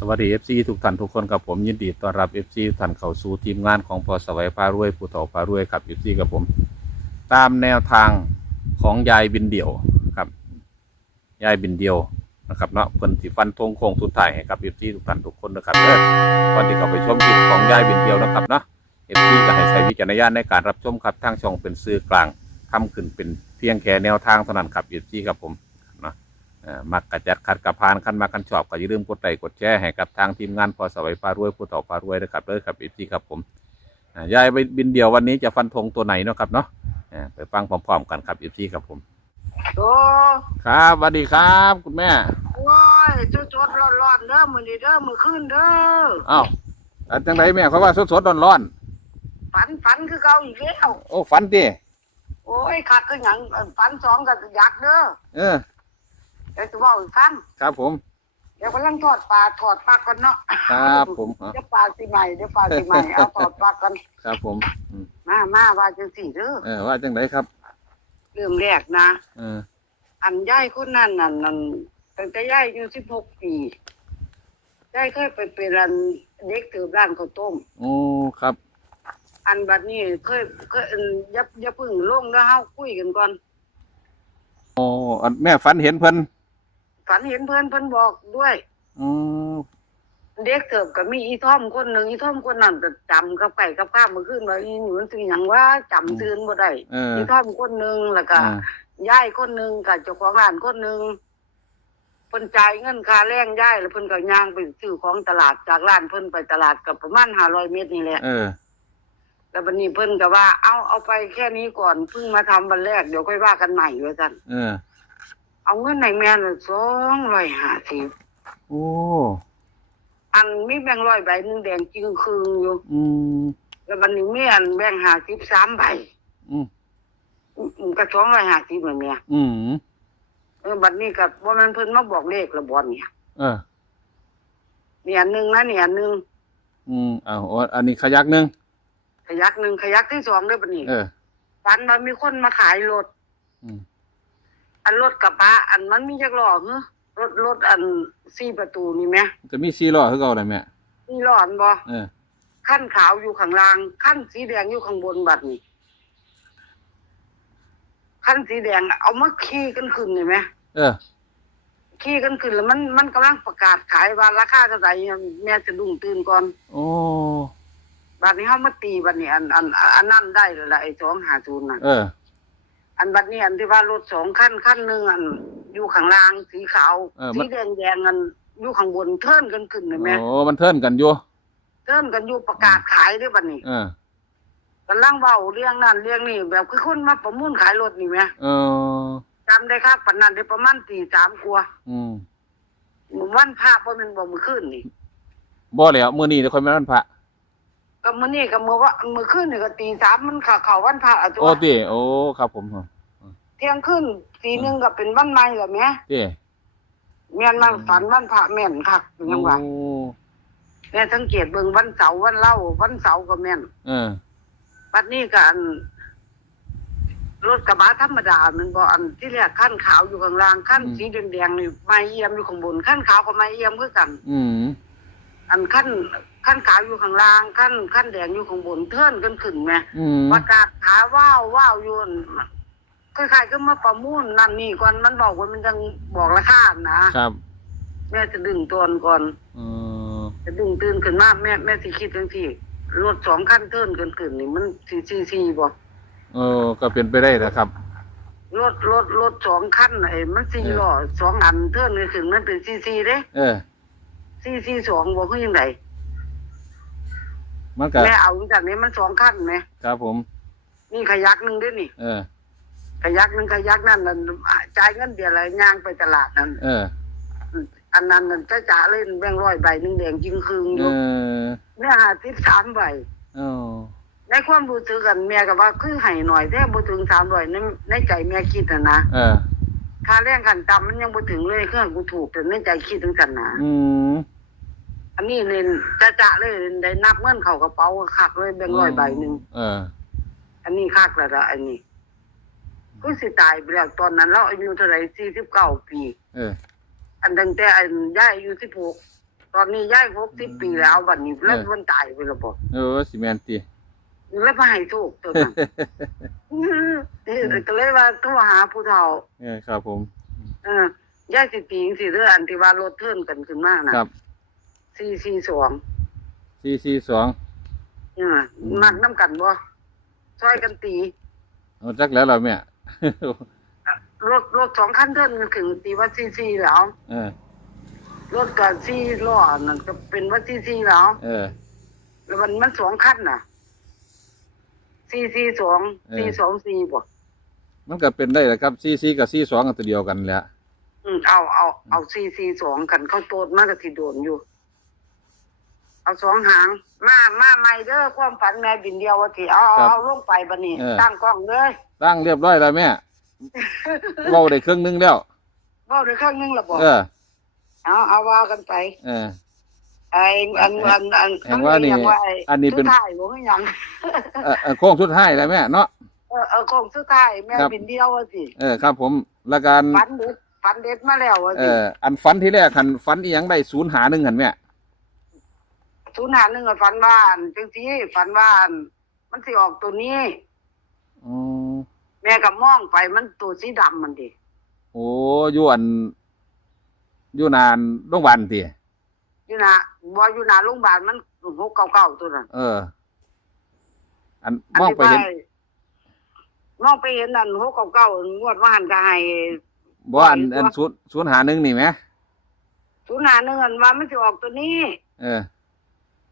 สวัสดี FC ทุกท่านทุกคนครับผมยินดีต้อนรับ FC ทุกท่านเข้าสู่ทีมงานของพอสวัยพารวยผู้ต่อพารวยครับ FC กับผม ตามแนวทางของยายบินเดี่ยวครับยายบินเดียวนะครับเนาะเพิ่นสิฟันธงโค้งสุดท้ายให้กับ FC ทุกท่านทุกคนนะครับเด้อก่อนที่เข้าไปชมคลิปของยายบินเดียวนะครับเนาะ FC ก็ให้ใช้วิจารณญาณในการรับชมครับทางช่องเป็นสื่อกลางทำขึ้นเป็นเพียงแค่แนวทางเท่านั้นครับ FC ครับผม มักกระจัดขัดกระพานคันมากันชอบก็อย่าลืมกดไลค์กดแชร์ให้กับทางทีมงานพอสวัยพารวยผู้ต่อพารวยนะครับเด้อครับอีกทีครับผมอ่ายายไปบินเดียววันนี้จะฟันธงตัวไหนเนาะครับเนาะเอ่อไปฟังพร้อมๆกันครับอีกทีครับผมโอ้ครับสวัสดีครับ คุณแม่โอ้ยจุดจุดร้อนร้อนๆเด้อมื้อนี้เด้อมื้อคืนเด้ออ้าวอันจังไรแม่เขาว่าสดๆร้อนฝันฝันคือเก่าอีกแล้วๆโอ้ฝันดิโอ้ยคักคือหยังเอิ่นฝันสองก็อยากเด้อเออเดี๋ยวจะเว้าให้ฟังครับผม เดี๋ยวกำลังทอดปลาทอดปลาก่อนเนาะครับผมอะเดี๋ยวปลาสิใหม่เดี๋ยวปลาสิใหม่เอาทอดปลากันครับผมอืมมามาว่าจังซี่เด้อเออว่าจังไรครับเริ่มแรกนะเอออันยายคนนั้นนั่นนั่นตั้งแต่ยายอายุ16ปียายเคยไปเป็นอันเด็กถือร้านข้าวต้มโอ้ครับ อันบัดนี้เคยเคยอันอย่าอย่าเพึ่งลงแล้วเฮาคุยกันก่อนโอ้อันแม่ฝันเห็นเพิ่น ฝันเห็นเพื่อนเพิ่นบอกด้วยอืมเด็กเกิบก็มีอีท่อมคนหนึ่งอีท่อมคนนั้นก็จำกับไก่กับข้ามมาขึ้นว่าอีหนูมันสิหยังว่าจำตื่นบ่ได้เอออีท่อมคนหนึ่งแล้วก็อ่ายายคนหนึ่งกับเจ้าของร้านคนหนึ่งเพิ่นจ่ายเงินค่าแรงยายแล้วเพิ่นก็ย่างไปซื้อของตลาดจากร้านเพิ่นไปตลาดกับประมาณ500เมตรนี่แหละ เออ แล้วบัดนี้เพิ่นก็ว่า เอาเอาไปแค่นี้ก่อนเพิ่งมาทำวันแรกเดี๋ยวค่อยว่ากันใหม่ว่าซั่นเออ เอาเงินให้แม่น่ะ250โอ้ อันมีแบงค์ร้อยใบหนึงแดงจึงคืงอยู่ อืม แล้ววันนี้มีอันแบงค์ห้าสิบสามใบอืม อืมอืมก็สองร้อยห้าสิบเหมือนเนี่ยอืม เออบัดนี้ก็ว่ามันเพิ่นมาบอกเลขละบอนเนี่ยเออ เนี่ยอันหนึ่งนะเนี่ยอันหนึ่งอืมเอาโอ้อันนี้ขยักหนึ่งขยักหนึ่งขยักที่สองเด้อบัดนี้เออ ฝันว่ามีคนมาขายรถอืม อันรถกระบะอันมันมีจักล้อเหรอรถรถอันสี่ประตูนี่ไหมก็มีซีล้อคือเก่าเลยแม่มีล้ออันบ่เออขั้นขาวอยู่ข้างล่างขั้นสีแดงอยู่ข้างบนบัดนี้ขั้นสีแดงเอามาขี่กันขึ้นนี่ไหมเออขี่กันขึ้นแล้วมันมันกำลังประกาศขายว่าราคาเท่าไหร่แม่จะดุ้งตื่นก่อน โอ้บัดนี้เฮามาตีบัดนี้อันอันอันนั้นได้เลยล่ะไอ้สองหาศูนย์น่ะเออ อันบัดนี้อันที่ว่ารถสองคันคันหนึ่งอัน อยู่ข้างล่างสีขาวเออมัสีนแดงแดงอันอยู่ข้างบนเทิร์นกันขึ้นเลยแม่โอ้มันเทิร์นกันอยู่เทิร์นกันอยู่ประกาศขายเด้วยบัดนี้เออกำลังเว้าเรื่องนั้นเรื่องนี้แบบคือคนมาประมูลขายรถนี่แม่เออ จำได้ครับปานนั้นได้ประมาณตีสามกว่าอืมวันพระบ่แม่นบ่มื้อคืนนี่บ่แล้วมื้อนี้เดี๋ยวค่อยมาวันพระ ก็มื้อนี้ก็มื้อว่ามื้อคืนนี่ก็ตีสามมันเข้าเข้าวันพระอะตัโอ้วติโอ้ครับผมเที่ยงคืนตีหนึงก็เป็นวันใหม่แล้วแหม่ติแม่นมันฝันวันพระแม่นคักเป็นจังว่าโอ้แม่สังเกตเบิ่งวันเสาร์วันเล่าร์วันเสาร์ก็แม่นเออบัดนี้ก็อันรถกระบะธรรมดามันบ่อันที่แรกขั้นขาวอยู่ข้างล่างขั้นสีแดงๆนี่ไม้เอี่ยมอยู่ข้างบนขั้นขาวกับไม้เอี่ยมคือกัน อืมอันขั้น ขั้นขาวอยู่ข้างล่างขั้นขั้นแดงอยู่ข้างบนเทิร์นกันขึ้นแหม่อืมประกาศหาว้าวว้าวอยู่นั่นคล้ายๆก็มาประมูลนั่นนี่ก่อนมันบอกว่ามันยังบอกราคานะครับ แม่จะดึงตนก่อนเออจะดึงตื่นขึ้นมาแม่แม่สิคิดจังซี่รถสองคันเทิร์นกันขึ้นนี่มันสี่สี่สี่บ่เออ ก็เป็นไปได้นะครับ รถรถรถสองคันไอ้มันสี่เออล้อสองอันเทิร์นกันขึ้นมันเป็นสี่สี่เด้เออ สี่สี่สองบ่คือยังไง มันก็แม่เอาจากนี้มันสองคันไหมครับผม นี่ขยักหนึ่งด้วยนี่ เออ ขยักหนึ่งขยักนั่นนั่นจ่ายเงินเดือนอะไรย่างไปตลาดนั่นเออ อันนั้นนั่นจ้าจ๋าเล่นแบงค์ร้อยใบหนึ่งแดงจริงคืงอเอยู่อเนี่ยหาสิบสามใบเอ๋อในความรู้สึกกันแม่ก็ว่าคือให้หน่อยแต่บ่ถึงสามร้อยในในใจแม่คิดนะนะเออค่าแรงขั้นต่ำมันยังบ่ถึงเลยเครื่องกูถูกแต่ในใจคิดถึงกันนะอืม อันนี้เล่นจ้าจ๋าเลยได้นับเงินเข้ากระเป๋าคักเลยแบงค์ร้อยใบหนึ่งเออ อันนี้คักแล้วละอันนี้ก็สิตายไปแล้วตอนนั้นเราอายุเท่าไหร่สี่สิบเก้าปี เออ อันตั้งแต่อันย่ายอายุสิบหกตอนนี้ย้ายหกสิบปีแล้วบัดนี้แล้วมันตายไปแล้วบ่เออสิแมนตีแล้วมาให้ถูกตัวนั้นเออก็เลยว่าโทรหาผู้เฒ่าเออครับผม เออย่ายสิปีจังสิเด้ออันที่ว่ารถเทิร์นกันขึ้นมาน่ะครับ สี่สี่สองสี่สี่สองเออมักน้ำกันบ่ซอยกันตีเอาจักแล้วเหราแม่ รถรถสองคันเทิร์นกันขึ้นตีว่าสี่สี่แล้วเออรถกับสี่ล้อนั่นก็เป็นว่าสี่สี่แล้วเออ แล้วมันมันสองคันน่ะสี่สี่สองสี่สองสี่บ่มันก็เป็นได้แหละครับสี่สี่กับสี่สองกันตัวเดียวกันแหละอืมเอาเอาเอาสี่สี่สองกันเข้าโตดมากกับที่โดนอยู่ เอาสองหาง มามาใหม่เด้อความฝันแม่บินเดียวว่าที่เอาเอาเอาลงไปบัดนี้ตั้งกล้องเลยตั้งเรียบร้อยแล้วแม่เว้าได้ครึ่งหนึงแล้วเบ้าได้เครื่องนึงและบ่เออ เอาเอาว่ากันไป เออ ไอ้อันอันอันแห่งว่านี่เขเรียกไอันนี้เป็น สุดท้ายบ่คือหยังเออเออโค้งสุดท้ายแล้วแม่เนาะ เออเออของสุดท้ายแม่ครับ บินเดียวว่าสิเออครับผมและการฝันเด็ดฝันเด็ดมาแล้วว่าเอสิออันฝันที่แรกหันฝันอีหยังได้ศูนย์หาหนึ่งหันแม่ ศูนย์หาหนึ่งอะฝันว่าอันจังซี่ฝันว่าอันมันสิออกตัวนี้อ๋อแม่ก็มองไปมันตัวสีดำมันดิโอ้อยวนอยู่นานโรงพยาบาลตีอยู่นะบ่อยู่หน้าโรงพยาบาลมันหกเก้าเก้าตัวนั้นเออ อันอันมองที่ไปเห็นว่ามองไปเห็นนั่นหกเก้าเก้างวดว่าหันก็ให้ บ่อันอันศูนย์ศูนย์หาหนึ่งนี่ไหมศูนย์หาหนึ่งอันว่ามันสิออกตัวนี้ เออ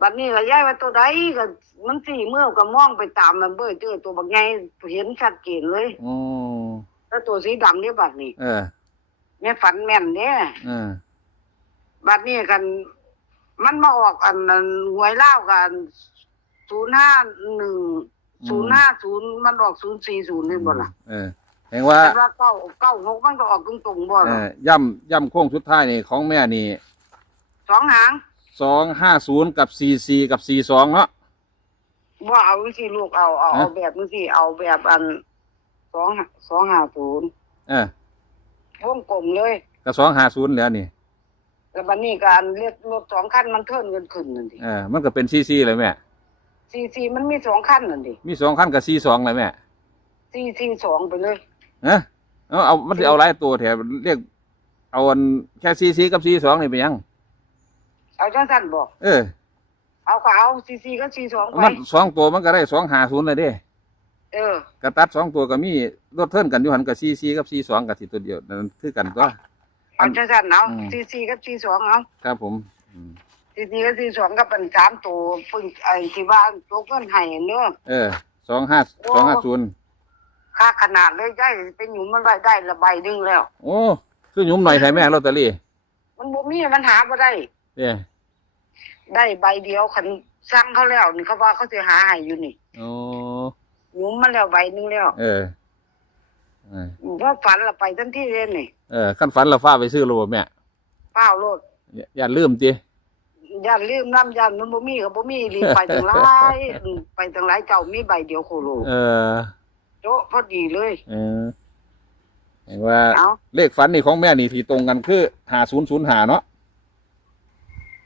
บัดนี้ก็ย้ายว่าตัวใดก็มันสี่เมื่อก็มองไปตามมันเบ้อเจอตัวบักใหญ่เห็นชัดเจนเลยโอ้แล้วตัวสีดำนี่บัดนี้เออแม่ฝันแม่นเนี่ยเออบัดนี้กัน มันมาออกอันนั้นหวยเล่าวกันศูนย์ห้าหนึ่งศูนย์ห้าศูนย์มันออกศูนย์สี่ศูนย์นี่บ่ล่ะเออแห่งว่าแต่ว่าเก้าเก้าหกมันก็ออกตรงๆบ่เอล่ะอย่ำย่ำโค้งสุดท้ายนี่ของแม่นี่สองหาง สองห้าศูนย์กับสี่สี่กับสี่สองเนาะบ่เอาวิธีลูกเอาเอาเอาฮะแบบนี้สิเอาแบบอันสองสองห้าศูนย์เออวงกลมเลยกับสองห้าศูนย์แล้วนี่แล้วบัดนี้การเรียกรถสองคันมันเทิร์นกันขึ้นนั่นดิเออมันก็เป็นสี่สี่เลยแม่ซีซีมันมีสองคันนั่นดิมีสองขั้นกับสี่สองเลยแม่ซีซีสองไปเลยเออเอาเอามันจะเอาหลายตัวแถมเรียกเอาอันแค่สี่สี่กับสี่สองนี่ไปยัง เอาจังสั้นบอก เออ เอาก็เอาซีซีก็ซีสองไปมันสองตัวมันก็ได้สองหาศูนย์เลยเด้เออ กระตัดสองตัวก็มีรถเทิร์นกันอยู่หันกับสี่สี่กับสี่สองกับสี่ตัวเดียวนั่นคือกันตัว เอาจังสั้นเอาอืม ซีซีก็ซีสองเอาครับผมอืมซีซีก็ซีสองก็เป็นสามตัวปึ้งไอ้ที่ว่าตัวเงินให้เนื้อเออสองห้าสองห้าศูนย์ค่าขนาดเลยได้เป็นหยุมมันไว้ได้ละใบหนึงแล้ว โอ้คือหยุมหน่อยใช่แม่ลอตเตอรี่ มันบ่มีมันหาบ่ได้ เด้ได้ใบเดียวคันสั่งเขาแล้วนี่เขาว่าเขาสิหาให้อยู่นี่โอ้หยุมมันแล้วใบหนึงแล้วเออเออพอฝันละไปทันทีเลยนี่เออขั้นฝันเราฟ้าไปซื้อโลแม่เป้าโลดอย่าอย่าลืมจีย่านลืมน้ำย่านมันบ่มีก็บ่มีรีบไปจังหลายอืมไปจังหลายเจ้ามีใบเดียวโคโลเออ โจ๊ะพอดีเลยเออเห็นว่า เอาเลขฝันนี่ของแม่นี่ที่ตรงกันคือหาศูนย์ศูนย์หาเนาะ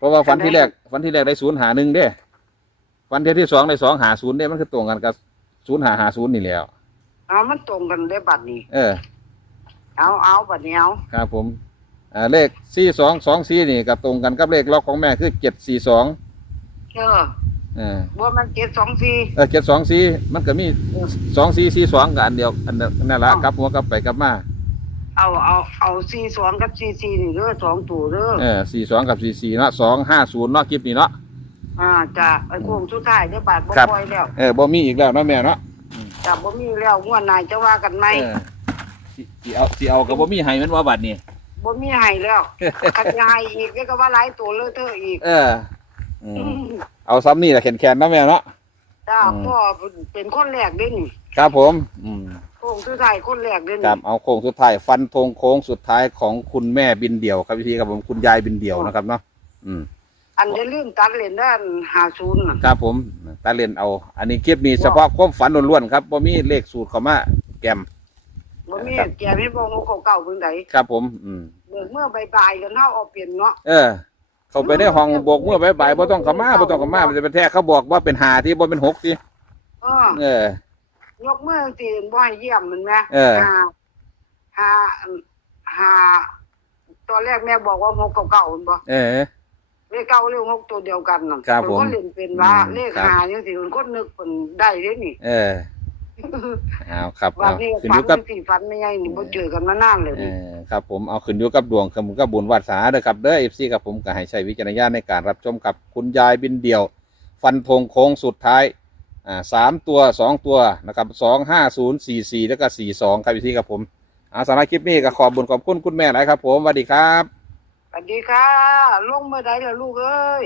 เพราะว่าฝันที่แรกฝันที่แรกได้ศูนย์หาหนึ่งเด้ฝันที่ที่สองได้สองหาศูนย์เด้มันคือตรงกันกับศูนย์หาหาศูนย์นี่แหล้วเอามันตรงกันได้บัดนี้ เออ เอาเอาบัดนี้เอาครับผมอ่าเลขสี่สองสองสี่นี่ก็ตรงกันกับเลขล็อกของแม่คือเจ็ดสี่สองเออเออบ่มันเจ็ดสองสี่เออเจ็ดสองสี่มันก็มีสองสี่สี่สองกับอันเดียวอันนั้นนั่นละกลับหัวกลับไปกลับมา เอาเอาเอาสี่สองกับสี่สี่นี่เด้อสองตัวเด้อเออสี่สองกับสี่สี่เนาะสองห้าศูนย์เนาะคลิปนี้เนาะ อ่าจ้ะไอ้โค้งสุดท้ายเด้อบาดบ่ครับ ปล่อยแล้วเออบ่มีอีกแล้วเนาะแม่เนาะจ้ะบ่มีแล้วงวดหน้าจะว่ากันไหมเออสิสิเอาสิเอากับบ่มีให้แมันว่าบัดนี้ บ่มีให้แล้วคันจะให้อีกเดี๋ยวก็ว่าหลายตัวเลยเธอะอีกเอออืมเอาซ้ำนี่แหละแขนแขนๆเนาะแม่เนาะ จ้าอืม พ่อเป็นคนแรกเด้นี่ครับผม อืม โค้งสุดท้ายคนแรกเด้คนี่รับเอาโค้งสุดท้ายฟันธงโค้งสุดท้ายของคุณแม่บินเดี่ยวครับพี่ทีครับผมคุณยายบินเดี่ยวนะครับเนาะอืมอันจะลืมตัดเลนด้าน50น่ะครับผมตาเล่นเอา อันนี้คลิปนี้เฉพาะความฝันล้วนๆครับบ่มีเลขสูตรเข้ามาแกมบ่มีครับแกให้บ่ฮู้เก่าๆเพิ่นใดครับผม อืมเบิกเมื่อบ่ายๆกันเฮาเอาเปลี่ยนเนาะเออ เข้าไปได้ห้องโบกเมื่อบายบายบ่ต้องกลับมาบ่ต้องกลับมามันจะเป็นแท้เขาบอกว่าเป็นหาที่บ่เป็นหกที่เออเออ ยกมือตีนบ่ให้เยี่ยมมันไหมเออ หาหาหาตอนแรกแม่บอกว่าหกเก่าเก่าๆมันบ่เออ เลขเก้าเลขหกตัวเดียวกันน่ะครับนผมก็เล่นเป็นว่าอืมเลขครับ หาจังซี่มันก็นึกเพิ่นได้เด้นี่ เออเอาครับว่าเอานี่ขึ้นอฝันยู่กับจังซี่ฝันไม่ใหญ่นี่บ่เจอกันมานานเลยเอนี่อครับผมเอาขึ้นอยู่กับดวงกับกับบุญวาสนาเด้อครับเด้อ FC กับผมก็ให้ใช้วิจารณญาณในการรับชมกับคุณยายบินเดี่ยว ฟันธงโค้งสุดท้าย อ่าสามตัวสองตัวนะครับสองห้าศูนย์สี่สี่แล้วก็สี่สองครับพี่ที่ครับผมอาสำหรับคลิปนี้ก็ขอบบุญขอบคุณคุณแม่หลายครับ ผมสวัสดีครับ สวัสดีค่ะลงเมื่อใดล่ะลูกเอ้ย